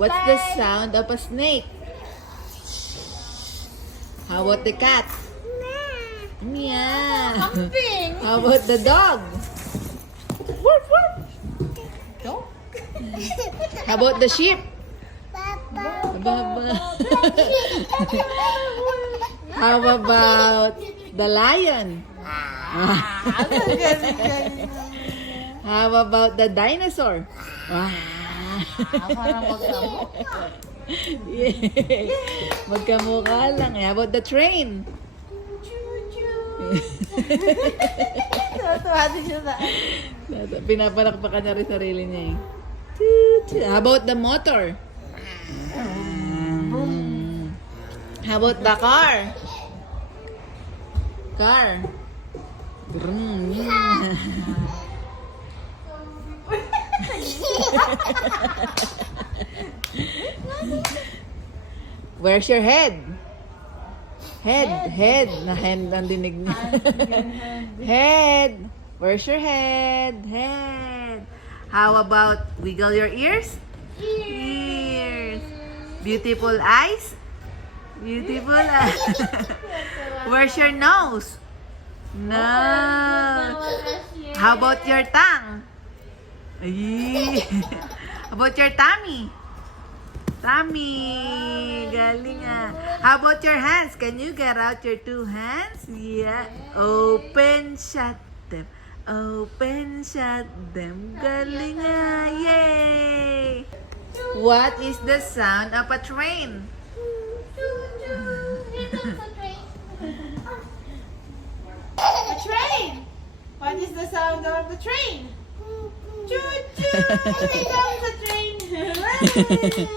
What's the sound of a snake? How about the cat? Meow. How about the dog? Woof, woof. Dog? How about the sheep? Baba. How about the lion? How about the dinosaur? Parang magkamukha. Yeah. Magkamukha lang. How about the train? Tuwa din siya sa... Pinapalakpakan niya rin sarili niya eh. Toot, toot. How about the motor? How about the car? Car. Brum. Where's your head? Head. Na hand ang dinig niya. Head. Where's your head? Head. How about wiggle your ears? Ears. Beautiful eyes? Beautiful eyes. Where's your nose? Nose. How about your tongue? Ay. How about your tummy? Tummy. Galing ah. How about your hands? Can you get out your two hands? Yeah. Open, shut them. Open, shut them. Galing ah. Yay! What is the sound of a train? A train! What is the sound of the train? Choo choo! Here comes the train!